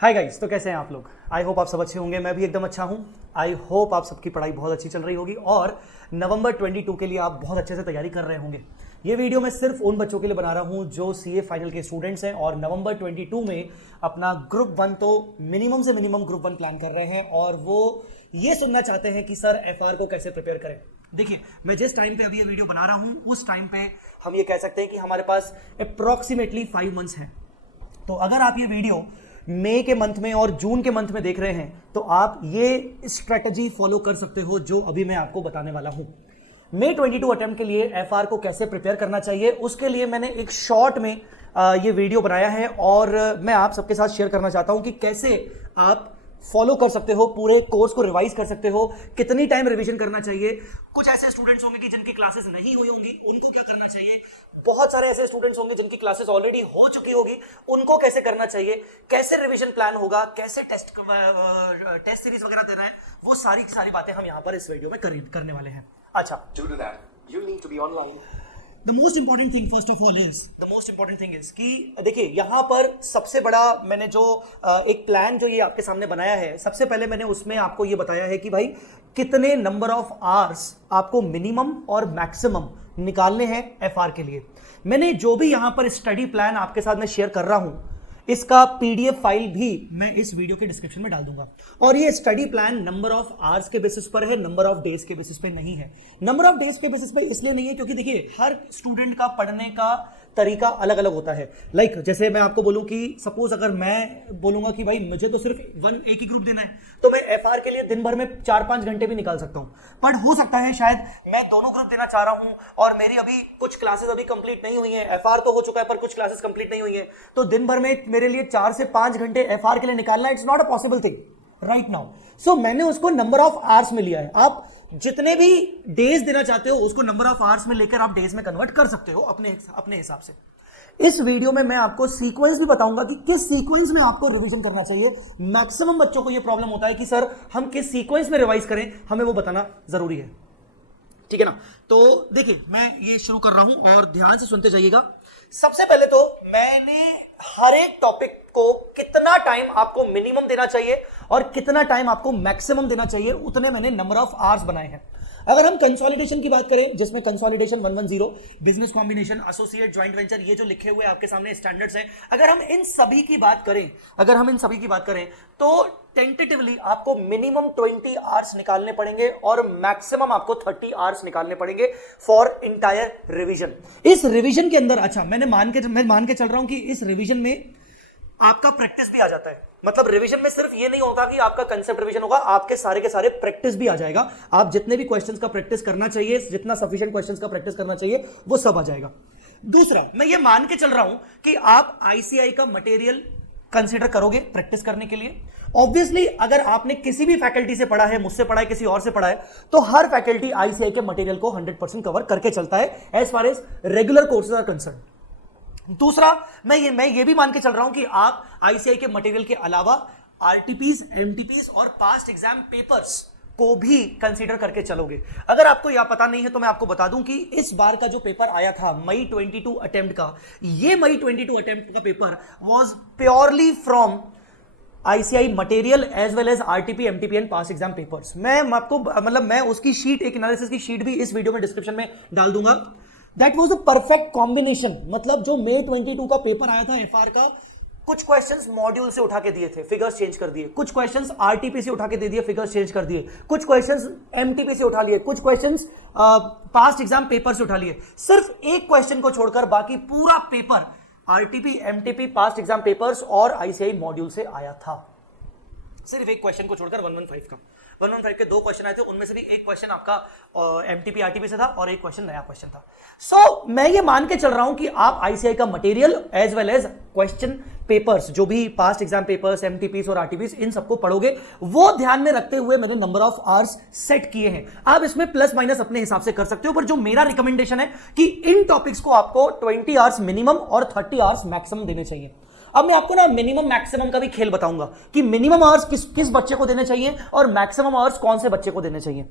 Hi guys, तो कैसे हैं आप लोग। आई होप आप सब अच्छे होंगे। मैं भी एकदम अच्छा हूं। आई होप आप सबकी पढ़ाई बहुत अच्छी चल रही होगी और नवंबर 22 के लिए आप बहुत अच्छे से तैयारी कर रहे होंगे। ये वीडियो मैं सिर्फ उन बच्चों के लिए बना रहा हूं जो सीए फाइनल के स्टूडेंट्स हैं और नवंबर 22 में अपना ग्रुप 1 तो मिनिमम से मिनिमम ग्रुप 1 प्लान कर रहे हैं और वो ये सुनना चाहते हैं कि सर एफआर को कैसे प्रिपेयर करें। देखिए, मैं जिस टाइम पे अभी ये वीडियो बना रहा हूं उस टाइम पे हम ये कह सकते हैं कि हमारे पास अप्रॉक्सीमेटली 5 मंथ्स हैं। तो अगर आप ये वीडियो मई के मंथ में और जून के मंथ में देख रहे हैं तो आप ये स्ट्रेटजी फॉलो कर सकते हो जो अभी मैं आपको बताने वाला हूं। मई 22 अटेम्प्ट के लिए एफआर को कैसे प्रिपेयर करना चाहिए उसके लिए मैंने एक शॉर्ट में ये वीडियो बनाया है और मैं आप सबके साथ शेयर करना चाहता हूं कि कैसे आप फॉलो कर सकते हो, पूरे कोर्स को रिवाइज कर सकते हो, कितनी टाइम रिवीजन करना चाहिए। कुछ ऐसे स्टूडेंट्स होंगे कि जिनकी क्लासेस नहीं हुई होंगी, उनको क्या करना चाहिए। बहुत सारे ऐसे स्टूडेंट्स होंगे जिनकी क्लासेस ऑलरेडी हो चुकी होगी, उनको कैसे करना चाहिए, कैसे रिवीजन प्लान होगा, कैसे टेस्ट सीरीज वगैरह देना है, वो सारी की सारी बातें हम यहाँ पर इस वीडियो में करने वाले हैं। अच्छा, To do that, you need to be online. The most important thing first of all is कि देखिए यहाँ पर सबसे बड़ा मैंने जो एक प्लान जो ये आपके सामने बनाया है, सबसे पहले मैंने उसमें आपको ये बताया है कि भाई कितने नंबर ऑफ आवर्स आपको मिनिमम और मैक्सिमम निकालने हैं एफआर के लिए। मैंने जो भी यहाँ पर स्टडी प्लान आपके साथ मैं शेयर कर रहा हूं इसका पीडीएफ फाइल भी मैं इस वीडियो के डिस्क्रिप्शन में डाल दूंगा। और ये study plan number of hours के बेसिस पर है, नंबर ऑफ डेज के बेसिस पे नहीं है। नंबर ऑफ डेज के बेसिस पे इसलिए नहीं है क्योंकि देखिए हर स्टूडेंट का पढ़ने का तरीका अलग अलग होता है। लाइक जैसे मैं आपको बोलूं कि सपोज अगर मैं बोलूंगा कि भाई मुझे तो सिर्फ एक ही ग्रुप देना है तो मैं एफआर के लिए दिन भर में 4-5 घंटे भी निकाल सकता हूं। बट हो सकता है शायद मैं दोनों ग्रुप देना चाह रहा हूं और मेरी अभी कुछ क्लासेस अभी कंप्लीट नहीं हुई हैं, एफआर तो हो चुका है पर कुछ क्लासेस कंप्लीट नहीं हुई हैं, तो दिन भर में मेरे लिए 4 से 5 घंटे एफआर के लिए निकालना it's not a possible thing right now. So मैंने उसको नंबर ऑफ आवर्स में लिया है। आप जितने भी डेज देना चाहते हो उसको नंबर ऑफ आवर्स में लेकर आप डेज में कन्वर्ट कर सकते हो अपने हिसाब से। इस वीडियो में मैं आपको सीक्वेंस भी बताऊंगा कि किस सीक्वेंस में आपको रिवीजन करना चाहिए। मैक्सिमम बच्चों को यह प्रॉब्लम होता है कि सर हम किस सीक्वेंस में रिवाइज करें, हमें वो बताना जरूरी है। ठीक है ना। तो देखिए मैं ये शुरू कर रहा हूं और ध्यान से सुनते जाइएगा। सबसे पहले तो मैंने हर एक टॉपिक को कितना टाइम आपको मिनिमम देना चाहिए और कितना टाइम आपको मैक्सिमम देना चाहिए उतने मैंने नंबर ऑफ आवर्स बनाए हैं। अगर हम कंसोलिडेशन की बात करें जिसमें consolidation 110, business combination, associate, joint venture, ये जो लिखे हुए आपके सामने स्टैंडर्ड्स हैं, अगर हम इन सभी की बात करें तो टेंटेटिवली आपको मिनिमम 20 आवर्स निकालने पड़ेंगे और मैक्सिमम आपको 30 आवर्स निकालने पड़ेंगे फॉर इंटायर रिवीजन। इस रिवीजन के अंदर अच्छा मैं मान के चल रहा हूं कि इस रिवीजन में आपका प्रैक्टिस भी आ जाता है। मतलब रिवीजन में सिर्फ ये नहीं होगा कि आपका कंसेप्ट रिवीजन होगा, आपके सारे के सारे प्रैक्टिस भी आ जाएगा। आप जितने भी क्वेश्चंस का प्रैक्टिस करना चाहिए, जितना सफिशिएंट क्वेश्चंस का प्रैक्टिस करना चाहिए वो सब आ जाएगा। दूसरा, मैं ये मान के चल रहा हूं कि आप आईसीआई का मटेरियल कंसीडर करोगे प्रैक्टिस करने के लिए। ऑब्वियसली अगर आपने किसी भी फैकल्टी से पढ़ा है, मुझसे पढ़ा है, किसी और से पढ़ा है, तो हर फैकल्टी आईसीआई के मटेरियल को 100% कवर करके चलता है as far as regular courses are concern. दूसरा, मैं ये भी मान के चल रहा हूं कि आप आईसीआई के मटेरियल के अलावा आरटीपीज, एमटीपीज और पास्ट एग्जाम पेपर्स को भी कंसीडर करके चलोगे। अगर आपको यह पता नहीं है तो मैं आपको बता दूं कि इस बार का जो पेपर आया था मई 22 अटेम्प्ट का, ये मई 22 अटेम्प्ट का paper was purely from ICAI material as well as RTP, MTP and past exam papers. मैं आपको मैं उसकी शीट, एक एनालिसिस की शीट भी इस वीडियो में डिस्क्रिप्शन में डाल दूंगा। That was a perfect combination. मतलब जो मई 22 का पेपर आया था एफआर का, कुछ क्वेश्चंस मॉड्यूल से उठा के दिए थे, फिगर्स चेंज कर दिए, कुछ क्वेश्चंस आरटीपी से उठा के दे दिए, फिगर्स चेंज कर दिए, कुछ क्वेश्चंस एमटीपी से उठा लिए, कुछ क्वेश्चंस पास्ट एग्जाम पेपर से उठा लिए। सिर्फ एक क्वेश्चन को छोड़कर बाकी पूरा paper RTP, MTP, past exam papers और आईसीआई मॉड्यूल से आया था। सिर्फ एक क्वेश्चन को छोड़कर 115 के 2 क्वेश्चन आए थे, उनमें से भी एक क्वेश्चन आपका एमटीपी आरटीपी से था और एक क्वेश्चन नया क्वेश्चन था। सो मैं ये मान के चल रहा हूं कि आप आईसीआई का material as well as question papers, जो भी पास्ट एग्जाम पेपर्स, एमटीपीस और आरटीपीस, इन सबको पढ़ोगे। वो ध्यान में रखते हुए मैंने नंबर ऑफ आवर्स सेट किए हैं। आप इसमें प्लस माइनस अपने हिसाब से कर सकते हो, पर जो मेरा रिकमेंडेशन है कि इन टॉपिक्स को आपको 20 आवर्स मिनिमम और 30 आवर्स मैक्सिमम देने चाहिए। अब मैं आपको ना मिनिमम मैक्सिमम का भी खेल बताऊंगा कि मिनिमम आवर्स किस बच्चे को देने चाहिए और मैक्सिमम आवर्स कौन से बच्चे को देने चाहिए।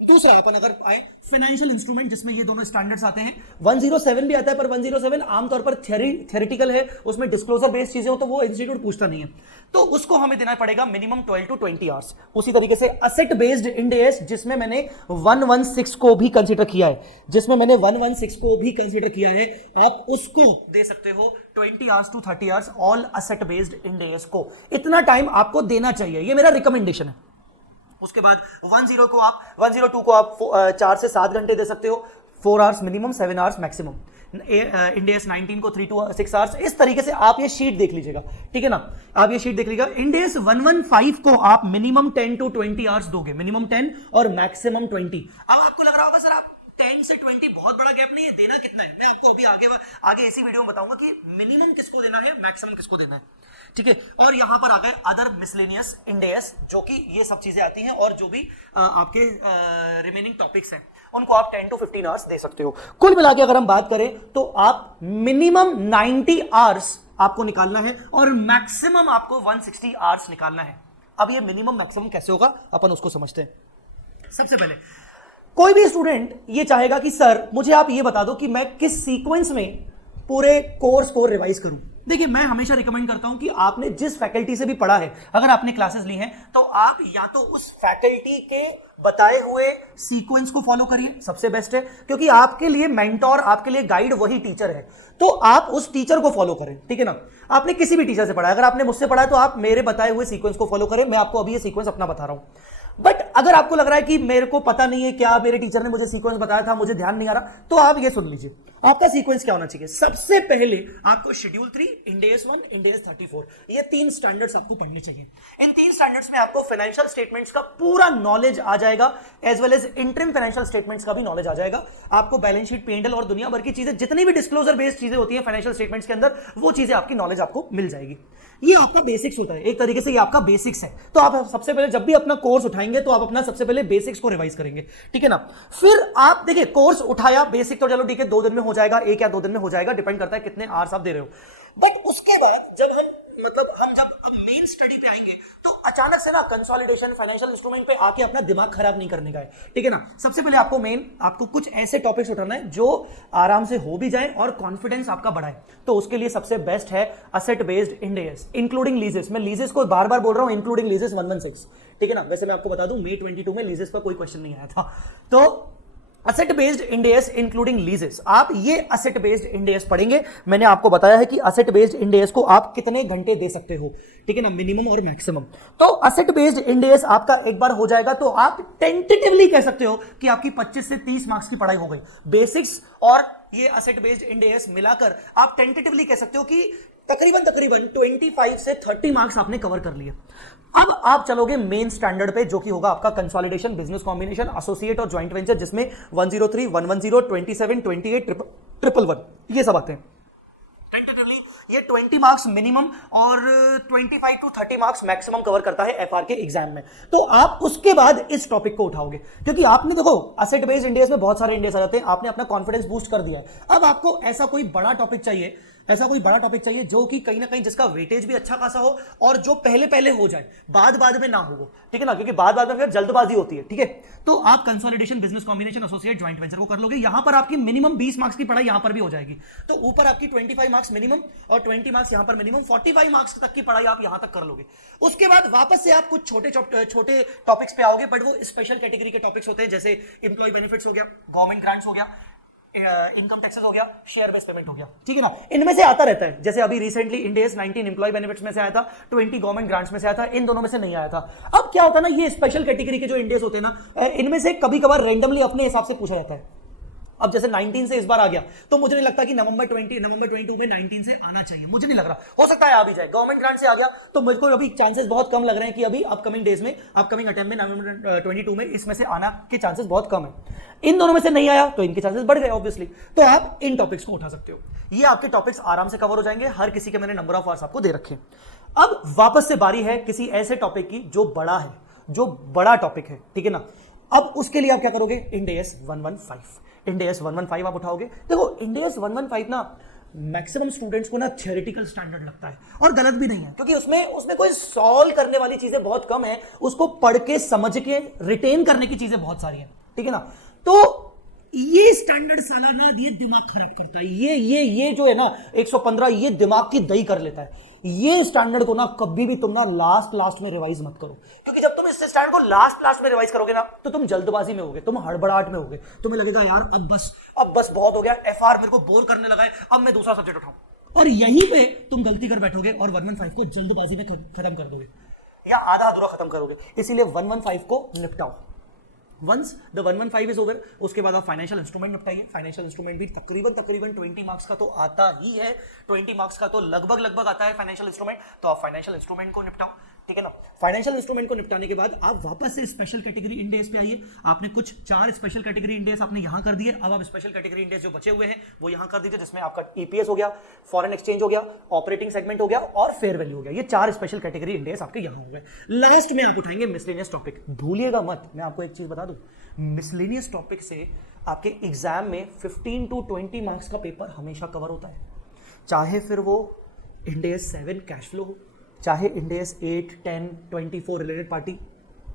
दूसरा अपन अगर आए फाइनेंशियल इंस्ट्रूमेंट, जिसमें ये दोनों स्टैंडर्ड्स आते हैं, 107 भी आता है, पर 107 आमतौर पर थ्योरेटिकल है, उसमें डिस्क्लोजर बेस्ड चीजें हो तो वो इंस्टीट्यूट पूछता नहीं है, तो उसको हमें देना पड़ेगा मिनिमम 12 to 20 आवर्स। उसी तरीके से असेट बेस्ड इंड एएस, जिसमें मैंने 116 को भी कंसीडर किया है, आप उसको दे सकते हो 20 hours to 30 hours all asset based Ind AS को। इतना टाइम आपको देना चाहिए, ये मेरा रिकमेंडेशन है। उसके बाद 102 को आप 4 से 7 घंटे दे सकते हो, 4 hours minimum, 7 hours maximum. End AS 19 को 3 to 6 आवर्स। इस तरीके से आप ये शीट देख लीजिएगा, ठीक है ना, आप ये शीट देख लीजिएगा। इंड एएस 115 को आप मिनिमम 10 to 20 आवर्स दोगे, मिनिमम 10 और मैक्सिमम 20। अब आपको लग रहा होगा सर आप 10 से 20 बहुत बड़ा गैप नहीं है, देना कितना है? मैं आपको अभी आगे इसी वीडियो में बताऊंगा कि मिनिमम किसको देना है, मैक्सिमम किसको देना है, ठीक है। और यहां पर आ गए अदर मिसलेनियस इंड एएस, जो कि ये सब चीजें आती हैं, और जो भी आपके रिमेनिंग टॉपिक्स हैं उनको आप 10 to 15 आवर्स दे सकते हो। कुल मिला के अगर हम बात करें तो आप मिनिमम 90 आवर्स आपको निकालना है और मैक्सिमम आपको 160 आवर्स निकालना है। अब ये मिनिमम मैक्सिमम कैसे होगा, अपन उसको समझते हैं। सबसे पहले कोई भी स्टूडेंट ये चाहेगा कि सर मुझे आप ये बता दो कि मैं किस सीक्वेंस में पूरे कोर्स को रिवाइज करूं। देखिए, मैं हमेशा रिकमेंड करता हूं कि आपने जिस फैकल्टी से भी पढ़ा है, अगर आपने क्लासेस ली हैं तो आप या तो उस फैकल्टी के बताए हुए सीक्वेंस को फॉलो करिए, सबसे बेस्ट है, क्योंकि आपके लिए मेंटोर, आपके लिए गाइड वही टीचर है, तो आप उस टीचर को फॉलो करें, ठीक है ना। आपने किसी भी टीचर से पढ़ा है, अगर आपने मुझसे पढ़ा है तो आप मेरे बताए हुए सीक्वेंस को फॉलो करें। मैं आपको अभी ये सीक्वेंस अपना बता रहा हूं। बट अगर आपको लग रहा है कि मेरे को पता नहीं है क्या मेरे टीचर ने मुझे सीक्वेंस बताया था, मुझे ध्यान नहीं आ रहा, तो आप ये सुन लीजिए, आपका सीक्वेंस क्या होना चाहिए। सबसे पहले आपको schedule 3, Ind AS 1, Ind AS 34, ये 3 स्टैंडर्ड्स आपको पढ़ने चाहिए। इन 3 स्टैंडर्ड्स में आपको फाइनेंशियल स्टेटमेंट्स का पूरा नॉलेज आ जाएगा, as well as interim financial statements का भी नॉलेज आ जाएगा। आपको बैलेंस शीट, P&L और दुनिया भर की चीजें, जितनी भी डिस्क्लोजर बेस्ड चीजें होती है फाइनेंशियल स्टेटमेंट्स के अंदर, वो चीजें आपकी नॉलेज आपको मिल जाएगी। ये आपका बेसिक्स होता है, एक तरीके से ये आपका बेसिक्स है। तो आप सबसे पहले जब भी अपना कोर्स उठाएंगे तो आप अपना सबसे पहले बेसिक्स को रिवाइज करेंगे, ठीक है ना। फिर आप देखिए, कोर्स उठाया, बेसिक तो चलो ठीक है 2 दिन में हो जाएगा, 1 या 2 दिन में हो जाएगा, डिपेंड करता है कितने आवर्स आप दे रहे हो। बट उसके बाद जब हम जब मेन स्टडी पे आएंगे तो अचानक से ना कंसोलिडेशन, फाइनेंशियल इंस्ट्रूमेंट पे आके अपना दिमाग खराब नहीं करने का है, ठीक है ना। सबसे पहले आपको कुछ ऐसे टॉपिक्स उठाना है जो आराम से हो भी जाए और कॉन्फिडेंस आपका बढ़ाए। तो उसके लिए सबसे बेस्ट है asset based Ind as including लीजेस। मैं लीजेस को बार बार बोल रहा हूं, इंक्लूडिंग लीजेस 116, ठीक है ना। वैसे मैं आपको बता दूं, May 22 में लीजेस पर कोई क्वेश्चन नहीं आया था। तो asset based Ind as including लीजेस, आप ये असेट बेस्ड इंड एएस पढ़ेंगे। मैंने आपको बताया है कि असेट बेस्ड इंड एएस को आप कितने घंटे दे सकते हो, ठीक है ना, मिनिमम और मैक्सिमम। तो असेट बेस्ड इंड एएस आपका एक बार हो जाएगा तो आप टेंटेटिवली कह सकते हो कि आपकी 25 से 30 मार्क्स की पढ़ाई हो गई। बेसिक्स और ये असेट बेस्ड इंड एएस मिलाकर आप टेंटेटिवली कह सकते हो कि तकरीबन 25 से 30 मार्क्स आपने कवर कर लिए। अब आप चलोगे मेन स्टैंडर्ड पे, जो कि होगा आपका कंसोलिडेशन, बिजनेस कॉम्बिनेशन, एसोसिएट और जॉइंट वेंचर, जिसमें 103, 110, 27, 28, 111 ये सब आते हैं। टेंटेटिवली ये 20 मार्क्स मिनिमम और 25 to 30 मार्क्स मैक्सिमम कवर करता है एफआर के एग्जाम में। तो आप उसके बाद इस टॉपिक को उठाओगे, क्योंकि आपने देखो असेट बेस्ड इंड एएस में बहुत सारे इंड एएस आ जाते हैं, आपने अपना कॉन्फिडेंस बूस्ट कर दिया है। अब आपको ऐसा कोई बड़ा टॉपिक चाहिए, जो कि कहीं ना कहीं जिसका वेटेज भी अच्छा खासा हो और जो पहले हो जाए, बाद में ना हो वो, ठीक है ना, क्योंकि बाद में फिर जल्दबाजी होती है, ठीक है। तो आप consolidation, business combination, associate, joint venture को कर लोगे। यहां पर आपकी मिनिमम 20 मार्क्स की पढ़ाई यहां पर भी हो जाएगी। तो ऊपर आपकी 25 मार्क्स मिनिमम और 20 मार्क्स यहां पर मिनिमम, 45 मार्क्स तक की पढ़ाई आप यहां तक कर लोगे। उसके बाद वापस से आप कुछ छोटे टॉपिक्स पे आओगे, बट वो स्पेशल कैटेगरी के टॉपिक्स होते हैं, जैसे इंप्लॉय बेनिफिट्स हो गया, गवर्नमेंट ग्रांट्स हो गया, इनकम टैक्सेस हो गया, शेयर बेस्ड पेमेंट हो गया, ठीक है ना। इनमें से आता रहता है, जैसे अभी recently Ind AS 19 employee benefits में से आया था, 20 गवर्नमेंट ग्रांट्स में से आया था, इन दोनों में से नहीं आया था। अब क्या होता है ना, ये स्पेशल कैटेगरी के जो इंड एएस होते हैं ना, इनमें से कभी कभार रैंडमली अपने हिसाब से पूछा जाता है। अब जैसे 19 से इस बार आ गया, तो मुझे नहीं लगता कि नवंबर 22 में 19 से आना चाहिए, मुझे नहीं लग रहा, हो सकता है आ भी जाए। गवर्नमेंट ग्रांट से आ गया तो मुझको अभी चांसेस बहुत कम लग रहे हैं कि अभी अपकमिंग डेज में, अपकमिंग अटेम्प्ट में नवंबर 22 में इसमें से आना के चांसेस बहुत कम है। इन दोनों में से नहीं आया तो इनके चांसेस बढ़ गए ऑब्वियसली। तो आप इन टॉपिक्स को उठा सकते हो, ये आपके टॉपिक्स आराम से कवर हो जाएंगे। हर किसी के मैंने नंबर ऑफ आवर्स आपको दे रखे। अब वापस से बारी है किसी ऐसे टॉपिक की जो बड़ा है, जो बड़ा टॉपिक है, ठीक है ना। अब उसके लिए आप क्या करोगे, इंड एएस 115, इंड एएस 115 आप उठाओगे। देखो इंड एएस 115 ना मैक्सिमम स्टूडेंट्स को ना थ्योरेटिकल स्टैंडर्ड लगता है, और गलत भी नहीं है, क्योंकि उसमें कोई सॉल्व करने वाली चीजें बहुत कम है, उसको पढ़ के समझ के रिटेन करने की चीजें बहुत सारी हैं, ठीक है ना। तो ये स्टैंडर्ड सालाना ये दिमाग खराब करता है, ये जो है ना 115 ये दिमाग की दही कर लेता है। ये स्टैंडर्ड को ना कभी भी तुम ना लास्ट में रिवाइज मत करो, क्योंकि जब तुम इस स्टैंडर्ड को लास्ट में रिवाइज करोगे ना तो तुम जल्दबाजी में होगे, तुम हड़बड़ाहट में होगे, तुम्हें लगेगा यार अब बस बहुत हो गया, एफआर मेरे को बोर करने लगा है, अब मैं दूसरा सब्जेक्ट उठाऊं, और यहीं पे तुम गलती कर बैठोगे और 115 को जल्दबाजी में खत्म कर दोगे या आधा अधूरा खत्म करोगे। इसीलिए 115 को निपटाओ। वंस द 115 इज ओवर, उसके बाद आप फाइनेंशियल इंस्ट्रूमेंट निपटाइए। फाइनेंशियल इंस्ट्रूमेंट भी तकरीबन 20 मार्क्स का तो आता ही है, 20 मार्क्स का तो लगभग आता है फाइनेंशियल इंस्ट्रूमेंट, तो आप फाइनेंशियल इंस्ट्रूमेंट को निपटाओ, ठीक है ना। फाइनेंशियल इंस्ट्रूमेंट को निपटाने के बाद आप वापस से स्पेशल कैटेगरी इंडेक्स पे आइए। आपने कुछ 4 स्पेशल कैटेगरी इंडेक्स आपने यहां कर दिए, अब आप स्पेशल कैटेगरी इंडेक्स जो बचे हुए हैं वो यहां कर दीजिए, जिसमें आपका ईपीएस हो गया, फॉरेन एक्सचेंज हो गया, ऑपरेटिंग सेगमेंट हो गया और फेयर वैल्यू हो गया। ये 4 स्पेशल कैटेगरी इंडेक्स आपके यहां हो गए। लास्ट में आप उठाएंगे मिसलेनियस टॉपिक। भूलिएगा मत, मैं आपको एक चीज बता दूं, मिसलेनियस टॉपिक से आपके एग्जाम में 15 to 20 मार्क्स का पेपर हमेशा कवर होता है, चाहे फिर वो इंडेस 7 कैश फ्लो हो, चाहे इंडेस 8, 10, 24 रिलेटेड पार्टी,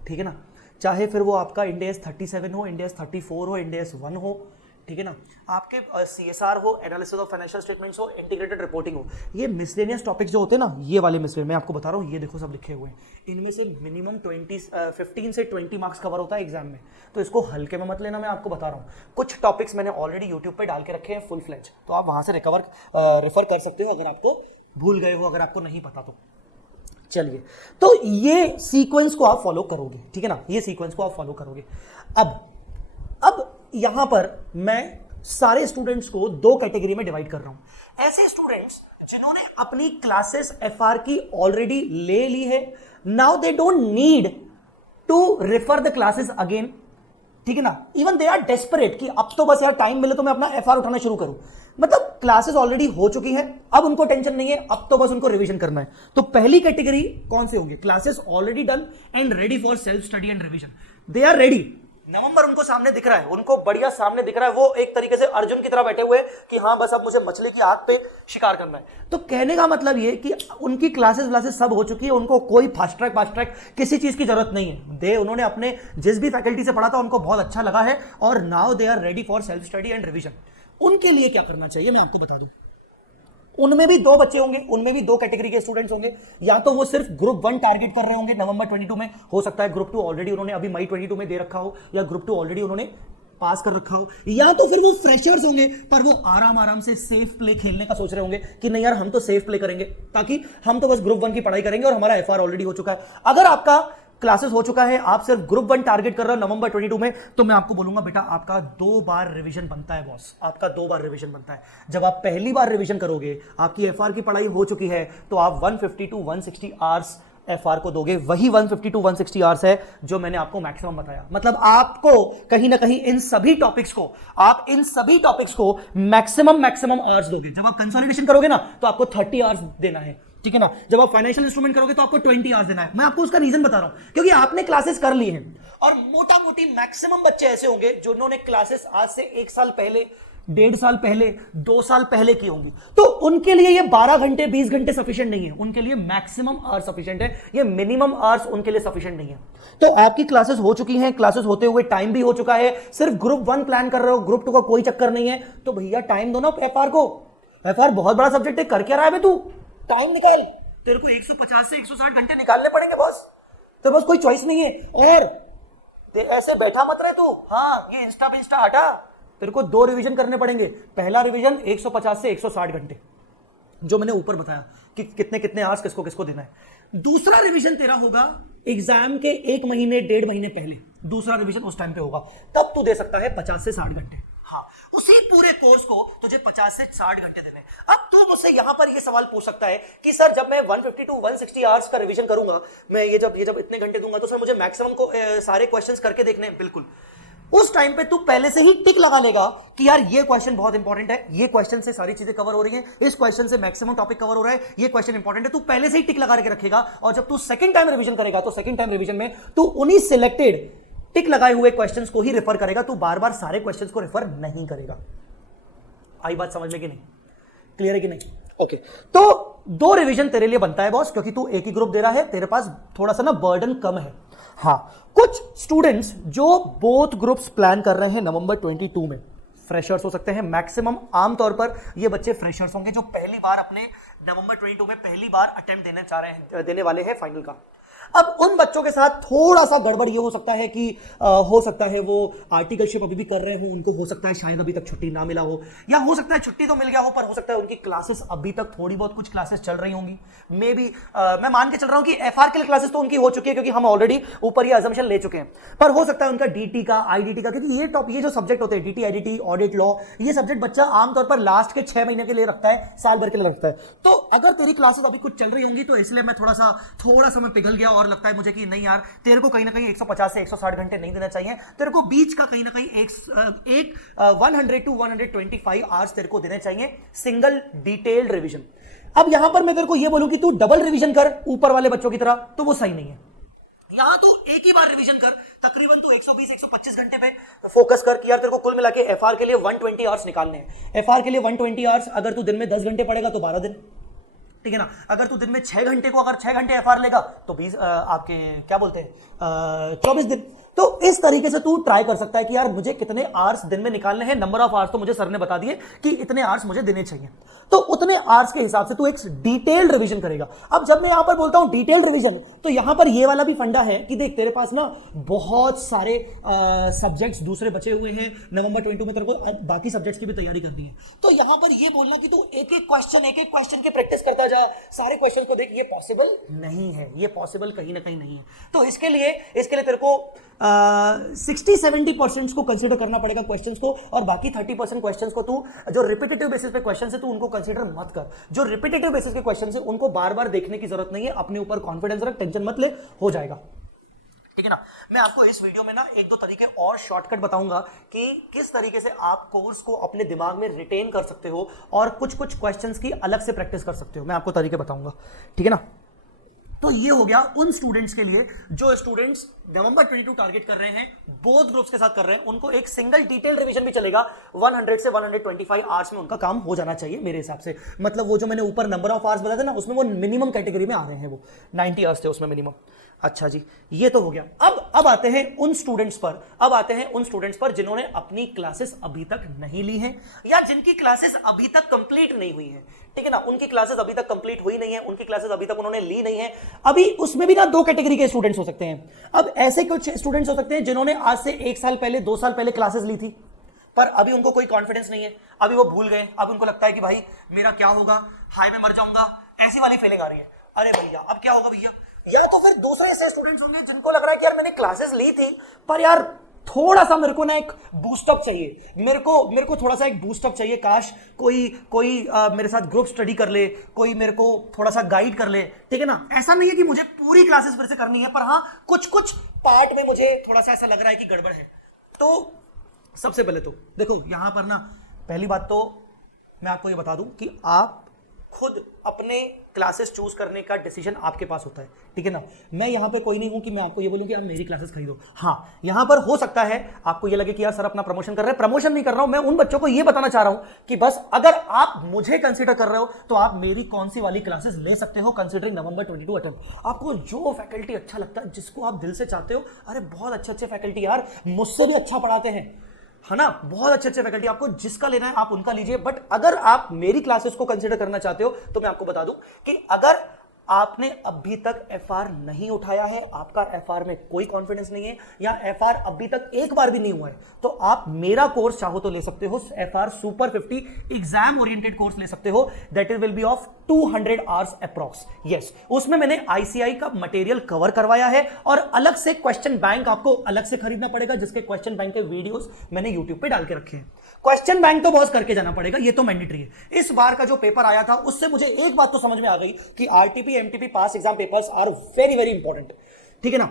ठीक है ना, चाहे फिर वो आपका इंडेस 37 हो, इंडेस 34 हो, इंडेस 1 हो, ठीक है ना, आपके सीएसआर हो, एनालिसिस ऑफ फाइनेंशियल स्टेटमेंट्स हो, इंटीग्रेटेड रिपोर्टिंग हो। ये मिसलेनियस टॉपिक्स जो होते हैं ना, ये वाले मिसलेनियस मैं आपको बता रहा हूँ, ये देखो सब लिखे हुए हैं, इनमें से मिनिमम 15 से 20 मार्क्स कवर होता है एग्जाम में, तो इसको हल्के में मत लेना, मैं आपको बता रहा हूँ। कुछ टॉपिक्स मैंने ऑलरेडी यूट्यूब पे डाल के रखे हैं फुल फ्लेज, तो आप वहां से रेफर कर सकते हो अगर आपको भूल गए हो, अगर आपको नहीं पता तो। चलिए, तो ये सीक्वेंस को आप फॉलो करोगे, ठीक है ना, ये सीक्वेंस को आप फॉलो करोगे। अब यहां पर मैं सारे स्टूडेंट्स को 2 कैटेगरी में डिवाइड कर रहा हूं। ऐसे स्टूडेंट्स जिन्होंने अपनी क्लासेस एफआर की ऑलरेडी ले ली है, now they don't need to refer the classes again, ठीक है ना, इवन दे आर डेस्परेट कि अब तो बस यार टाइम मिले तो मैं अपना एफआर उठाना शुरू करूं, मतलब क्लासेस ऑलरेडी हो चुकी हैं, अब उनको टेंशन नहीं है, अब तो बस उनको रिवीजन करना है। तो पहली कैटेगरी कौन से होंगे? Classes already done and ready for self study and revision, they are ready. November उनको सामने दिख रहा है, उनको बढ़िया सामने दिख रहा है, वो एक तरीके से अर्जुन की तरह बैठे हुए हैं कि हाँ बस अब मुझे मछली की आग पे शिकार करना है। तो कहने का मतलब ये कि उनकी क्लासेस सब हो चुकी है, उनको कोई फास्ट ट्रैक किसी चीज की जरूरत नहीं है। उन्होंने अपने जिस भी फैकल्टी से पढ़ा था उनको बहुत अच्छा लगा है और now they are ready for self study and revision. उनके लिए क्या करना चाहिए मैं आपको बता दूं। उनमें भी 2 बच्चे होंगे, उनमें भी 2 कैटेगरी के स्टूडेंट्स होंगे। या तो वो सिर्फ ग्रुप 1 टारगेट कर रहे होंगे नवंबर 22 में, हो सकता है ग्रुप 2 ऑलरेडी उन्होंने अभी मई 22 में दे रखा हो, या ग्रुप 2 ऑलरेडी उन्होंने पास कर रखा हो, या तो फिर वो फ्रेशर्स होंगे पर वो आराम से सेफ प्ले खेलने का सोच रहे होंगे कि नहीं यार हम तो सेफ प्ले करेंगे, ताकि हम तो बस ग्रुप 1 की पढ़ाई करेंगे और हमारा एफआर ऑलरेडी हो चुका है। अगर आपका क्लासेस हो चुका है, आप सिर्फ ग्रुप 1 टारगेट कर रहे हो नवंबर 22 में, तो मैं आपको बोलूंगा बेटा आपका 2 बार रिवीजन बनता है बॉस, आपका 2 बार रिवीजन बनता है। जब आप पहली बार रिवीजन करोगे, आपकी एफआर की पढ़ाई हो चुकी है, तो आप 150 to 160 आवर्स एफआर को दोगे। वही 150 to 160 आवर्स है जो मैंने आपको मैक्सिमम बताया। मतलब आपको कहीं ना कहीं इन सभी टॉपिक्स को मैक्सिमम आवर्स दोगे। जब आप कंसोलिडेशन करोगे ना तो आपको 30 आवर्स देना है, ठीक है ना। जब आप फाइनेंशियल इंस्ट्रूमेंट करोगे तो आपको 20 आवर्स देना है। मैं आपको उसका रीजन बता रहा हूं क्योंकि आपने क्लासेस कर ली हैं और मोटा मोटी मैक्सिमम बच्चे ऐसे होंगे जिन्होंने क्लासेस आज से 1 साल पहले, 1.5 साल पहले, 2 साल पहले की होंगी। तो उनके लिए ये 12 घंटे 20 घंटे सफिशिएंट नहीं है, उनके लिए मैक्सिमम आवर्स सफिशिएंट है, ये मिनिमम आवर्स उनके लिए सफिशिएंट नहीं है। तो आपकी क्लासेस हो चुकी हैं, क्लासेस होते हुए टाइम भी हो चुका है, सिर्फ ग्रुप 1 प्लान कर रहे हो, ग्रुप 2 का कोई चक्कर नहीं है, तो भैया टाइम दो ना एफआर को। एफआर बहुत बड़ा सब्जेक्ट है, कर क्या रहा है तू, टाइम निकाल। तेरे को 150 से 160 घंटे निकालने पड़ेंगे बॉस, तो बस कोई चॉइस नहीं है। और ऐसे बैठा मत रहे तू, हाँ ये इंस्टा हटा, तेरे को 2 रिवीजन करने पड़ेंगे। पहला रिवीजन 150 से 160 घंटे, जो मैंने ऊपर बताया कि कितने आवर्स किसको किसको देना है। दूसरा रिवीजन तेरा होगा एग्जाम के 1 महीने 1.5 महीने पहले, दूसरा रिवीजन उस टाइम पे होगा, तब तू दे सकता है 50 से 60 घंटे। हाँ, उसी पूरे कोर्स को तुझे 50 से 60 घंटे देने। अब तू मुझसे यहां पर ये सवाल पूछ सकता है कि सर जब मैं 150 to 160 आवर्स का रिवीजन करूंगा, मैं ये जब इतने घंटे दूंगा तो सर मुझे मैक्सिमम को सारे क्वेश्चंस करके देखने हैं। बिल्कुल, उस टाइम पे तू पहले से ही टिक लगा लेगा कि यार ये क्वेश्चन बहुत इंपॉर्टेंट है, ये क्वेश्चन से सारी चीजें कवर हो रही हैं, इस क्वेश्चन से मैक्सिमम टॉपिक कवर हो रहा है, ये क्वेश्चन इंपॉर्टेंट है। तू पहले से ही टिक लगा के रखेगा और जब तू सेकंड टाइम रिवीजन करेगा तो सेकंड टाइम रिवीजन में तू उन्हीं सिलेक्टेड टिक लगाए हुए क्वेश्चंस को ही रेफर करेगा, तू बार बार सारे क्वेश्चंस को रेफर नहीं करेगा। आई बात समझ में कि नहीं, क्लियर है कि नहीं? ओके, तो 2 रिवीजन तेरे लिए बनता है बॉस, क्योंकि तू एक ही ग्रुप दे रहा है, तेरे पास थोड़ा सा ना बर्डन कम है। हाँ, कुछ स्टूडेंट्स जो बोथ ग्रुप्स प्लान कर रहे हैं नवंबर 22 में, फ्रेशर्स हो सकते हैं, मैक्सिमम आमतौर पर ये बच्चे फ्रेशर्स होंगे जो पहली बार अपने नवंबर 22 में पहली बार अटेम्प्ट देने वाले हैं फाइनल का। अब उन बच्चों के साथ थोड़ा सा गड़बड़ ये हो सकता है कि हो सकता है वो आर्टिकलशिप अभी भी कर रहे हो, उनको हो सकता है शायद अभी तक छुट्टी ना मिला हो, या हो सकता है छुट्टी तो मिल गया हो पर हो सकता है उनकी क्लासेस अभी तक थोड़ी बहुत कुछ क्लासेस चल रही होंगी। मे बी मैं मान के चल रहा हूं कि एफआर के लिए क्लासेस तो उनकी हो चुकी है क्योंकि हम ऑलरेडी ऊपर ये अजम्पशन ले चुके हैं, पर हो सकता है उनका डीटी का, आईडीटी का, क्योंकि ये जो सब्जेक्ट होते हैं डीटी, आईडीटी, ऑडिट, लॉ, ये सब्जेक्ट बच्चा आमतौर पर लास्ट के 6 महीने के लिए रखता है, साल भर के लिए रखता है। तो अगर तेरी क्लासेस अभी कुछ चल रही होंगी तो इसलिए मैं थोड़ा सा मैं पिघल गया और लगता है मुझे कि नहीं यार, तेरे को कहीं ना कहीं 150 से 160 घंटे नहीं देना चाहिए, तेरे को बीच का कहीं ना कहीं एक 100 to 125 आवर्स तेरे को देने चाहिए सिंगल डिटेल्ड रिवीजन। अब यहां पर मैं तेरे को ये बोलूं कि तू डबल रिवीजन कर ऊपर वाले बच्चों की तरह, तो वो सही नहीं है। यहां तू एक ही बार रिवीजन कर, तकरीबन तू 120-125 घंटे पे फोकस कर कि यार तेरे को कुल मिला के एफआर के लिए 120 आवर्स निकालने हैं। एफआर के लिए 120 आवर्स, अगर तू दिन में 10 घंटे पढ़ेगा तो 12 दिन, ठीक है ना। अगर तू दिन में 6 घंटे को अगर 6 घंटे एफआर लेगा तो 20 आपके क्या बोलते हैं 24 दिन। तो इस तरीके से तू ट्राई कर सकता है कि यार मुझे कितने आवर्स दिन में निकालने हैं। नंबर ऑफ आवर्स तो मुझे सर ने बता दिए कि इतने आवर्स मुझे देने चाहिए, तो उतने आवर्स के हिसाब से तू एक डिटेल्ड रिवीजन करेगा। अब जब मैं यहां पर बोलता हूं डिटेल्ड रिवीजन, तो यहां पर ये वाला भी फंडा है कि देख तेरे पास ना बहुत सारे सब्जेक्ट्स दूसरे बचे हुए हैं, नवंबर 22 में तेरे को बाकी सब्जेक्ट्स की भी तैयारी करनी है। तो यहां पर ये बोलना कि तू एक एक क्वेश्चन की प्रैक्टिस करता जा, सारे क्वेश्चन को देख, ये पॉसिबल नहीं है, ये पॉसिबल कहीं ना कहीं नहीं है। तो इसके लिए तेरे को 60-70% को कंसीडर करना पड़ेगा क्वेश्चंस को, और बाकी 30% क्वेश्चंस को तू जो रिपीटेटिव बेसिस पे क्वेश्चंस है तू उनको कंसीडर मत कर। जो रिपीटेटिव बेसिस के क्वेश्चंस है उनको बार बार देखने की जरूरत नहीं है, अपने ऊपर कॉन्फिडेंस रख, टेंशन मत ले, हो जाएगा, ठीक है ना। मैं आपको इस वीडियो में ना 1-2 तरीके और शॉर्टकट बताऊंगा कि किस तरीके से आप कोर्स को अपने दिमाग में रिटेन कर सकते हो और कुछ क्वेश्चंस की अलग से प्रैक्टिस कर सकते हो। मैं आपको तरीके बताऊंगा, ठीक है ना। तो ये हो गया उन स्टूडेंट्स के लिए जो स्टूडेंट्स नवंबर 22 टारगेट कर रहे हैं, बोथ ग्रुप्स के साथ कर रहे हैं, उनको एक सिंगल डिटेल रिवीजन भी चलेगा। 100 से 125 आवर्स में उनका काम हो जाना चाहिए मेरे हिसाब से। मतलब वो जो मैंने ऊपर नंबर ऑफ आवर्स बताया था ना, उसमें वो मिनिमम कैटेगरी में आ रहे हैं, वो 90 आवर्स थे उसमें मिनिमम। अच्छा जी, ये तो हो गया। अब आते हैं उन स्टूडेंट्स पर जिन्होंने अपनी क्लासेस अभी तक नहीं ली हैं या जिनकी क्लासेस अभी तक कंप्लीट नहीं हुई हैं, ठीक है ना। उनकी क्लासेस अभी तक कंप्लीट हुई नहीं है, उनकी क्लासेस अभी तक उन्होंने ली नहीं है। अभी उसमें भी ना 2 कैटेगरी के स्टूडेंट्स हो सकते हैं। अब ऐसे कुछ स्टूडेंट्स हो सकते हैं जिन्होंने आज से 1 साल पहले, 2 साल पहले क्लासेस ली थी, पर अभी उनको कोई कॉन्फिडेंस नहीं है, अभी वो भूल गए, अब उनको लगता है कि भाई मेरा क्या होगा, हाई में मर जाऊंगा, ऐसी वाली फीलिंग आ रही है। अरे भैया अब क्या होगा भैया। या तो फिर दूसरे ऐसे स्टूडेंट्स होंगे जिनको लग रहा है कि यार मैंने क्लासेस ली थी, पर यार थोड़ा सा मेरे को ना एक बूस्टअप चाहिए, मेरे को थोड़ा सा एक बूस्टअप चाहिए। काश कोई मेरे साथ ग्रुप स्टडी कर ले, कोई मेरे को थोड़ा सा गाइड कर ले, ठीक है ना। ऐसा नहीं है कि मुझे पूरी क्लासेस फिर से करनी है, पर हाँ कुछ पार्ट में मुझे थोड़ा सा ऐसा लग रहा है कि गड़बड़ है। तो सबसे पहले तो देखो यहां पर ना, पहली बात तो मैं आपको ये बता दूं कि आप खुद अपने क्लासेस चूज करने का डिसीजन आपके पास होता है, ठीक है ना। मैं यहां पे कोई नहीं हूं कि मैं आपको ये बोलूं कि आप मेरी क्लासेस खरीदो। हाँ, यहां पर हो सकता है आपको ये लगे कि यार सर अपना प्रमोशन कर रहे हैं, प्रमोशन नहीं कर रहा हूं मैं। उन बच्चों को ये बताना चाह रहा हूं कि बस अगर आप मुझे कंसीडर कर रहे हो तो आप मेरी कौन सी वाली क्लासेस ले सकते हो कंसीडरिंग नवंबर 22 अटेम्प्ट। आपको जो फैकल्टी अच्छा लगता है, जिसको आप दिल से चाहते हो, अरे बहुत अच्छे फैकल्टी यार मुझसे भी अच्छा पढ़ाते हैं, है ना। बहुत अच्छे फैकल्टी, आपको जिसका लेना है आप उनका लीजिए। बट अगर आप मेरी क्लासेस को कंसीडर करना चाहते हो तो मैं आपको बता दूं कि अगर आपने अभी तक एफआर नहीं उठाया है, आपका एफआर में कोई कॉन्फिडेंस नहीं है, या एफआर अभी तक एक बार भी नहीं हुआ है, तो आप मेरा कोर्स चाहो तो ले सकते हो। FR super 50 exam oriented course ले सकते हो, that will be of 200 hours approx. Yes, उसमें मैंने आईसीआई का मटेरियल कवर करवाया है और अलग से क्वेश्चन बैंक आपको अलग से खरीदना पड़ेगा, जिसके क्वेश्चन बैंक के वीडियोस मैंने यूट्यूब पे डाल के रखे हैं। क्वेश्चन बैंक तो बॉस करके जाना पड़ेगा, ये तो मैंडेटरी है। इस बार का जो पेपर आया था उससे मुझे एक बात तो समझ में आ गई कि RTP MTP past exam papers are very very important, ठीक है ना।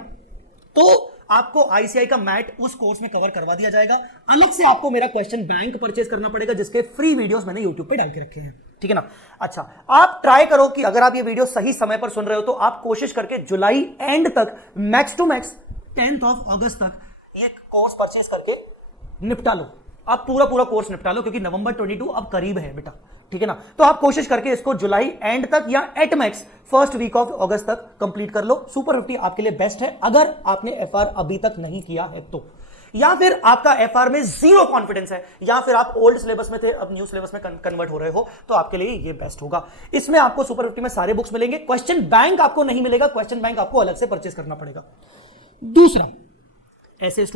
तो आपको आईसीआई का मैट उस कोर्स में कवर करवा दिया जाएगा। अलग से आपको मेरा क्वेश्चन बैंक परचेज करना पड़ेगा, जिसके फ्री वीडियोस मैंने यूट्यूब पे डाल के रखे हैं, ठीक है ना। अच्छा, आप ट्राई करो कि अगर आप ये वीडियो सही समय पर सुन रहे हो तो आप कोशिश करके जुलाई एंड तक, मैक्स टू मैक्स 10 अगस्त तक ये कोर्स परचेज करके निपटा लो। आप पूरा कोर्स निपटा लो, क्योंकि नवंबर 22 अब करीब है बेटा, ठीक है ना। तो आप कोशिश करके इसको जुलाई एंड तक या at max first week of अगस्त तक कंप्लीट कर लो। सुपर 50 आपके लिए बेस्ट है अगर आपने एफआर अभी तक नहीं किया है तो, या फिर आपका एफआर में जीरो कॉन्फिडेंस है, या फिर आप ओल्ड सिलेबस में थे अब न्यू सिलेबस में कन्वर्ट हो रहे हो, तो आपके लिए ये बेस्ट होगा। इसमें आपको सुपर 50 में सारे बुक्स मिलेंगे, क्वेश्चन बैंक आपको नहीं मिलेगा, क्वेश्चन बैंक आपको अलग से परचेस करना पड़ेगा। दूसरा, ऐसे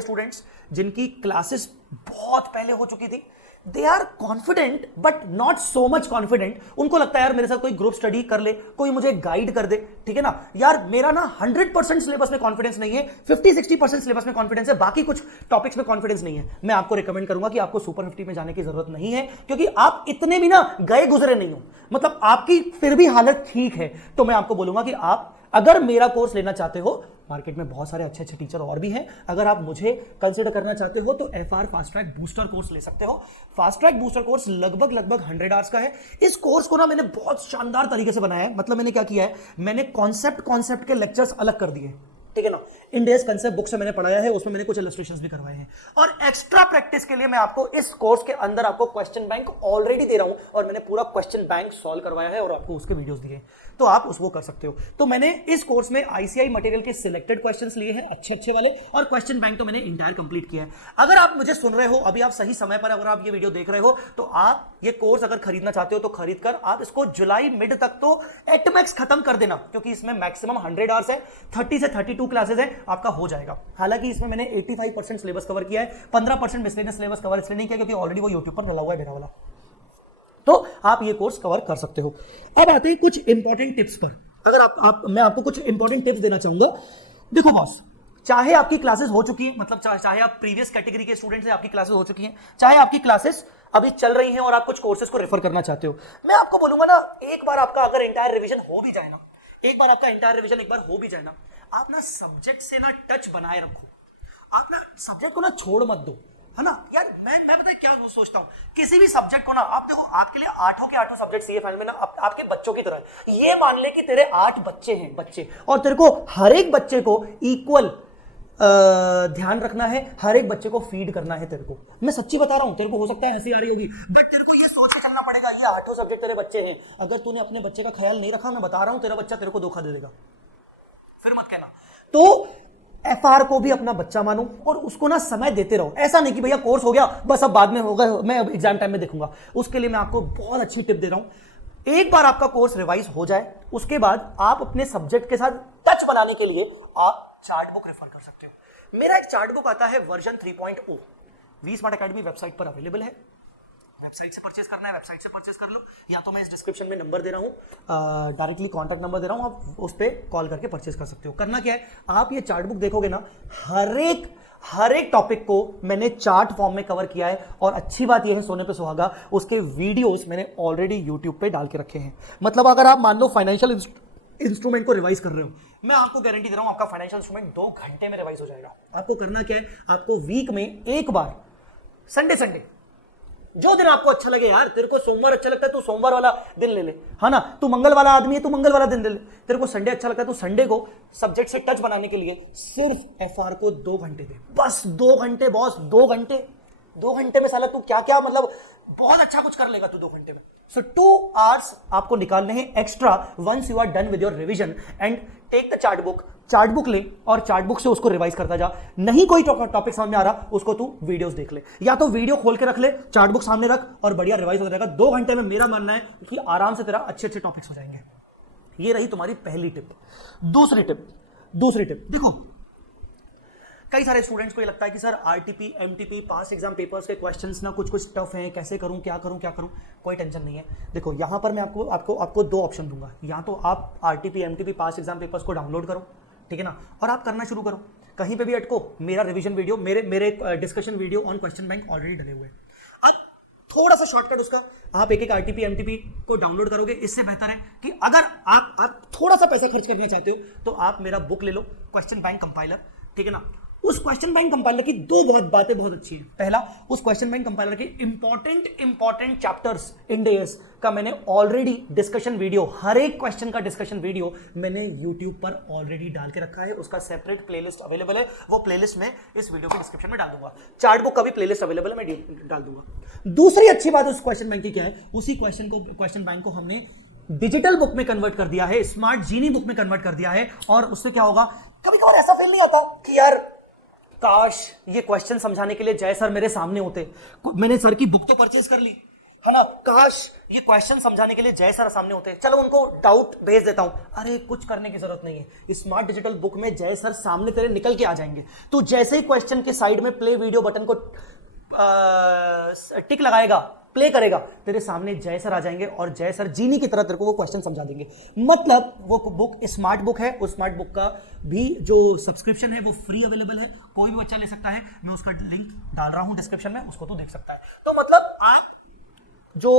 स्टूडेंट्स जिनकी क्लासेस बहुत पहले हो चुकी थी, they are confident but not so much confident. उनको लगता है यार मेरे साथ कोई ग्रुप स्टडी कर ले, कोई मुझे गाइड कर दे, ठीक है ना। यार मेरा ना 100% सिलेबस में कॉन्फिडेंस नहीं है, 50-60% सिलेबस में कॉन्फिडेंस है, बाकी कुछ टॉपिक्स में कॉन्फिडेंस नहीं है। मैं आपको रिकमेंड करूंगा कि आपको सुपर 50 में जाने की जरूरत नहीं है, क्योंकि आप इतने भी ना गए गुजरे नहीं हो, मतलब आपकी फिर भी हालत ठीक है। तो मैं आपको बोलूंगा कि आप अगर मेरा कोर्स लेना चाहते हो, मार्केट में बहुत सारे अच्छे अच्छे टीचर और भी हैं, अगर आप मुझे कंसीडर करना चाहते हो तो FR fast track booster course ले सकते हो। फास्ट ट्रैक बूस्टर कोर्स लगभग 100 आवर्स का है। इस कोर्स को ना मैंने बहुत शानदार तरीके से बनाया है। मतलब मैंने क्या किया है, मैंने कॉन्सेप्ट के लेक्चर्स अलग कर दिए, ठीक है ना। इंडियस कंसेप्ट बुक से मैंने पढ़ाया है, उसमें मैंने कुछ इलस्ट्रेशंस भी करवाए हैं, और एक्स्ट्रा प्रैक्टिस के लिए मैं आपको इस कोर्स के अंदर आपको क्वेश्चन बैंक ऑलरेडी दे रहा हूं, और मैंने पूरा क्वेश्चन बैंक सॉल्व करवाया है और आपको उसके वीडियोस दिए, तो आप उसको कर सकते हो। तो मैंने इस कोर्स में आईसीआई मटेरियल के सिलेक्टेड क्वेश्चंस लिए हैं, अच्छे वाले, और क्वेश्चन बैंक तो मैंने इंटायर कंप्लीट किया है। अगर आप मुझे सुन रहे हो अभी, आप सही समय पर अगर आप ये वीडियो देख रहे हो, तो आप ये कोर्स अगर खरीदना चाहते हो तो खरीद कर आप इसको जुलाई मिड तक तो एट मैक्स खत्म कर देना, क्योंकि इसमें मैक्सिमम 100 आवर्स है, 30 से 32 क्लासेस है, आपका हो जाएगा। हालांकि इसमें मैंने 85% सिलेबस कवर किया है, 15% मिसलेनियस सिलेबस कवर इसलिए नहीं किया क्योंकि ऑलरेडी वो यूट्यूब पर डला हुआ है मेरा वाला, तो आप ये कोर्स कवर कर सकते हो। अब आते हैं कुछ इंपॉर्टेंट टिप्स पर। अगर मैं आपको कुछ इंपॉर्टेंट टिप्स देना चाहूंगा। देखो बॉस, चाहे आपकी क्लासेस हो चुकी है, मतलब चाहे आप प्रीवियस कैटेगरी के स्टूडेंट्स हैं, आपकी क्लासेस हो चुकी हैं, चाहे आपकी क्लासेस अभी चल रही हैं और आप कुछ कोर्सेज को रेफर करना चाहते हो, मैं आपको बोलूंगा ना, एक बार आपका अगर एंटायर रिवीजन हो भी जाए ना, एक बार हो भी जाए ना, आप ना सब्जेक्ट से ना टच बनाए रखो, आप ना सब्जेक्ट को ना छोड़ मत दो, है ना यार। मैं पता है क्या सोचता हूँ, किसी भी सब्जेक्ट को ना, आप देखो आपके लिए 8 के 8 सब्जेक्ट सीए फाइल में ना आपके बच्चों की तरह है। ये मान ले कि तेरे 8 बच्चे हैं, और तेरे को हर एक बच्चे को इक्वल ध्यान रखना है, हर एक बच्चे को फीड करना है तेरे को। मैं सच्ची बता रहा हूं, तेरे को हो सकता है हंसी आ रही होगी, बट तेरे को ये सोच के चलना पड़ेगा, ये 8 सब्जेक्ट तेरे बच्चे हैं। अगर तूने अपने बच्चे का ख्याल नहीं रखा, मैं बता रहा हूं, तेरा बच्चा तेरे को धोखा दे देगा, फिर मत कहना। तो एफआर को भी अपना बच्चा मानो और उसको ना समय देते रहो। ऐसा नहीं कि भैया कोर्स हो गया बस अब बाद में होगा, मैं अब एग्जाम टाइम में देखूंगा। उसके लिए मैं आपको बहुत अच्छी टिप दे रहा हूं। एक बार आपका कोर्स रिवाइज हो जाए, उसके बाद आप अपने सब्जेक्ट के साथ टच बनाने के लिए आप चार्ट बुक रेफर कर सकते हो। मेरा एक चार्ट बुक आता है version 3.0, V Smart Academy website पर अवेलेबल है। वेबसाइट से परचेस करना है, वेबसाइट से परचेस कर लो, या तो मैं इस डिस्क्रिप्शन में नंबर दे रहा हूँ, डायरेक्टली कॉन्टैक्ट नंबर दे रहा हूँ, आप उस पर कॉल करके परचेस कर सकते हो। करना क्या है, आप ये चार्ट बुक देखोगे ना, हर एक टॉपिक को मैंने चार्ट फॉर्म में कवर किया है, और अच्छी बात यह है, सोने पे सुहागा, उसके वीडियोस मैंने ऑलरेडी यूट्यूब पे डाल के रखे हैं। मतलब अगर आप मान लो फाइनेंशियल इंस्ट्रूमेंट को रिवाइज कर रहे हो, मैं आपको गारंटी दे रहा हूं आपका फाइनेंशियल इंस्ट्रूमेंट 2 घंटे में रिवाइज हो जाएगा। आपको करना क्या है, आपको वीक में एक बार संडे जो दिन आपको अच्छा लगे, यार तेरे को सोमवार अच्छा लगता है तो सोमवार वाला दिन ले ले, है ना। तू मंगल वाला आदमी है तो मंगल वाला दिन ले ले। तेरे को संडे अच्छा लगता है तो संडे को सब्जेक्ट से टच बनाने के लिए सिर्फ एफआर को 2 घंटे दे, बस 2 घंटे बॉस, 2 घंटे में साला तू क्या क्या, मतलब बहुत अच्छा कुछ कर लेगा तू 2 घंटे में। सो 2 आवर्स आपको निकालने हैं extra once you are done with your revision, and take the chart book ले और चार्ट बुक से उसको रिवाइज करता जा। नहीं कोई टॉपिक समझ में आ रहा, उसको तू वीडियोस देख ले, या तो वीडियो खोल के रख ले, चार्ट बुक सामने रख और बढ़िया रिवाइज हो जाएगा। 2 घंटे में मेरा मानना है कि आराम से तेरा अच्छे टॉपिक्स हो जाएंगे। ये रही तुम्हारी पहली टिप। दूसरी टिप देखो, कई सारे स्टूडेंट्स को ये लगता है कि sir RTP MTP past exam papers के क्वेश्चंस ना कुछ टफ हैं, कैसे करूं, क्या करूं। कोई टेंशन नहीं है। देखो यहां पर मैं आपको 2 ऑप्शन दूंगा, या तो आप RTP MTP past exam papers को डाउनलोड करो, ठीक है ना, और आप करना शुरू करो, कहीं पे भी अटको, मेरा रिवीजन वीडियो, मेरे discussion video on question bank already डले हुए हैं। अब थोड़ा सा शॉर्टकट उसका, आप एक आरटीपी एमटीपी को डाउनलोड करोगे, इससे बेहतर है कि अगर आप थोड़ा सा पैसा खर्च करना चाहते हो तो आप मेरा बुक ले लो, क्वेश्चन बैंक कंपाइलर, ठीक है ना, उस क्वेश्चन बैंक कंपाइलर की दो बहुत बातें बहुत अच्छी हैं। पहला, उस क्वेश्चन बैंक कंपाइलर के इंपॉर्टेंट चैप्टर्स इंडेस का मैंने ऑलरेडी डिस्कशन वीडियो, हर एक क्वेश्चन का डिस्कशन वीडियो मैंने YouTube पर ऑलरेडी डाल के रखा है। उसका सेपरेट प्लेलिस्ट अवेलेबल है, वो प्लेलिस्ट में इस वीडियो के डिस्क्रिप्शन में डाल दूंगा। चार्ट बुक का भी प्लेलिस्ट अवेलेबल है, मैं डाल दूंगा। दूसरी अच्छी बात उस क्वेश्चन बैंक की क्या है, उसी क्वेश्चन बैंक को हमने डिजिटल बुक में कन्वर्ट कर दिया है, स्मार्ट जीनी बुक में कन्वर्ट कर दिया है। और उससे क्या होगा, कभी कभार ऐसा फील नहीं आता कि यार काश ये क्वेश्चन समझाने के लिए जय सर मेरे सामने होते, मैंने सर की बुक तो परचेज कर ली है ना, काश ये क्वेश्चन समझाने के लिए जय सर सामने होते, चलो उनको डाउट भेज देता हूं। अरे कुछ करने की जरूरत नहीं है, स्मार्ट डिजिटल बुक में जय सर सामने तेरे निकल के आ जाएंगे। तो जैसे ही क्वेश्चन के साइड में प्ले वीडियो बटन को टिक लगाएगा, प्ले करेगा, तेरे सामने जय सर आ जाएंगे और जय सर जीनी की तरह तेरे को वो क्वेश्चन समझा देंगे। मतलब वो बुक स्मार्ट बुक है, उस स्मार्ट बुक का भी जो सब्सक्रिप्शन है वो फ्री अवेलेबल है, कोई भी बच्चा ले सकता है। मैं उसका लिंक डाल रहा हूं डिस्क्रिप्शन में, उसको तो देख सकता है। तो मतलब आप जो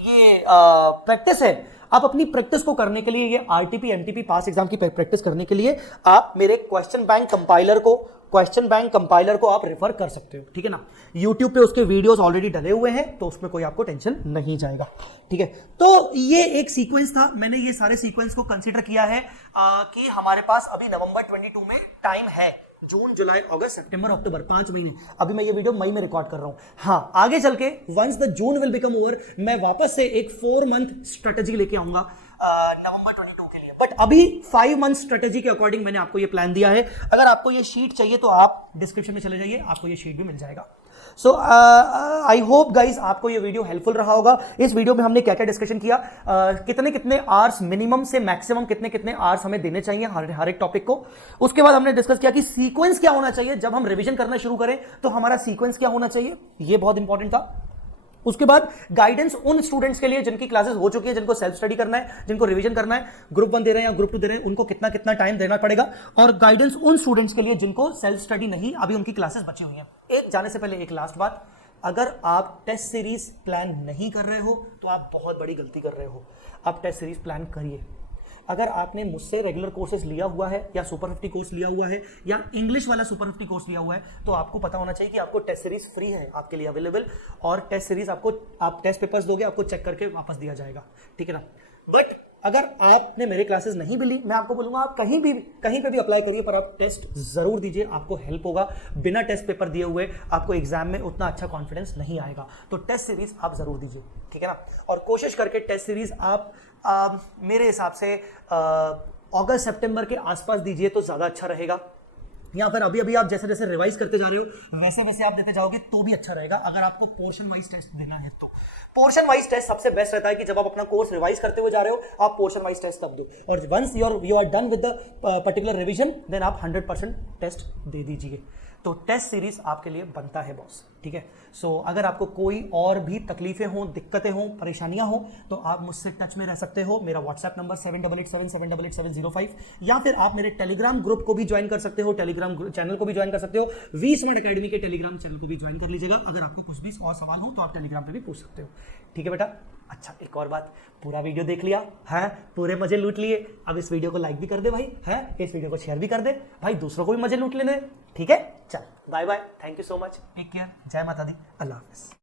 ये प्रैक्टिस है, आप अपनी प्रैक्टिस को करने के लिए, ये आरटीपी एमटीपी पास एग्जाम की प्रैक्टिस करने के लिए आप मेरे क्वेश्चन बैंक कंपाइलर को आप रेफर कर सकते हो, ठीक है ना। YouTube पे उसके वीडियोस ऑलरेडी डले हुए हैं, तो उसमें कोई आपको टेंशन नहीं जाएगा, ठीक है। तो ये एक सीक्वेंस था, मैंने ये सारे सीक्वेंस को कंसीडर किया है कि हमारे पास अभी नवंबर 22 में टाइम है, जून जुलाई अगस्त सितंबर अक्टूबर 5 महीने। अभी मैं ये वीडियो मई में रिकॉर्ड कर रहा हूं। हाँ, आगे चल के once the June will become over, मैं वापस से एक 4 मंथ स्ट्रेटेजी लेके आऊंगा नवंबर 22 के लिए। बट अभी 5 मंथ स्ट्रेटेजी के अकॉर्डिंग मैंने आपको ये प्लान दिया है। अगर आपको ये शीट चाहिए तो आप डिस्क्रिप्शन में चले जाइए, आपको ये शीट भी मिल जाएगा। सो आई होप गाइज आपको ये वीडियो हेल्पफुल रहा होगा। इस वीडियो में हमने क्या क्या डिस्कशन किया, कितने आवर्स मिनिमम से मैक्सिमम कितने आवर्स हमें देने चाहिए हर एक टॉपिक को। उसके बाद हमने डिस्कस किया कि सीक्वेंस क्या होना चाहिए, जब हम रिवीजन करना शुरू करें तो हमारा सीक्वेंस क्या होना चाहिए, ये बहुत इंपॉर्टेंट था। उसके बाद गाइडेंस उन स्टूडेंट्स के लिए जिनकी क्लासेस हो चुकी है, जिनको सेल्फ स्टडी करना है, जिनको रिवीजन करना है, ग्रुप 1 दे रहे हैं या ग्रुप 2 दे रहे हैं, उनको कितना टाइम देना पड़ेगा। और गाइडेंस उन स्टूडेंट्स के लिए जिनको सेल्फ स्टडी नहीं, अभी उनकी क्लासेस बची हुई हैं। एक जाने से पहले एक लास्ट बात, अगर आप टेस्ट सीरीज प्लान नहीं कर रहे हो तो आप बहुत बड़ी गलती कर रहे हो। आप टेस्ट सीरीज प्लान करिए। अगर आपने मुझसे रेगुलर कोर्सेज लिया हुआ है या सुपर 50 कोर्स लिया हुआ है या इंग्लिश वाला सुपर 50 कोर्स लिया हुआ है, तो आपको पता होना चाहिए कि आपको टेस्ट सीरीज फ्री है आपके लिए अवेलेबल, और टेस्ट सीरीज आपको, आप टेस्ट पेपर्स दोगे, आपको चेक करके वापस दिया जाएगा, ठीक है ना। बट अगर आपने मेरे क्लासेस नहीं भी ली, मैं आपको बोलूंगा आप कहीं पे भी अप्लाई करिए, पर आप टेस्ट जरूर दीजिए, आपको हेल्प होगा। बिना टेस्ट पेपर दिए हुए आपको एग्जाम में उतना अच्छा कॉन्फिडेंस नहीं आएगा। तो टेस्ट सीरीज आप जरूर दीजिए, ठीक है ना। और कोशिश करके टेस्ट सीरीज आप मेरे हिसाब से अगस्त सितंबर के आसपास दीजिए तो ज्यादा अच्छा रहेगा। या फिर अभी आप जैसे जैसे रिवाइज करते जा रहे हो वैसे आप देते जाओगे तो भी अच्छा रहेगा। अगर आपको पोर्शन वाइज टेस्ट देना है तो पोर्शन वाइज टेस्ट सबसे बेस्ट रहता है कि जब आप अपना कोर्स रिवाइज करते हुए जा रहे हो, आप पोर्शन वाइज टेस्ट तब दो, और once you are done with the particular revision, then आप 100% टेस्ट दे दीजिए। तो टेस्ट सीरीज आपके लिए बनता है बॉस, ठीक है। सो अगर आपको कोई और भी तकलीफें हों, दिक्कतें हों, परेशानियां हों, तो आप मुझसे टच में रह सकते हो। मेरा व्हाट्सएप नंबर 7887788705, या फिर आप मेरे टेलीग्राम ग्रुप को भी ज्वाइन कर सकते हो, टेलीग्राम चैनल को भी ज्वाइन कर सकते हो। वी स्मार्ट अकेडमी के टेलीग्राम चैनल को भी ज्वाइन कर लीजिएगा। अगर आपको कुछ भी और सवाल हो तो आप टेलीग्राम पे भी पूछ सकते हो, ठीक है बेटा। अच्छा, एक और बात, पूरा वीडियो देख लिया है, पूरे मजे लूट लिए। अब इस वीडियो को लाइक भी कर दे भाई, है, इस वीडियो को शेयर भी कर दे भाई, दूसरों को भी मजे लूट लेने, ठीक है। चल bye bye, thank you so much, take care, जय माता दी, अल्लाह हाफिज।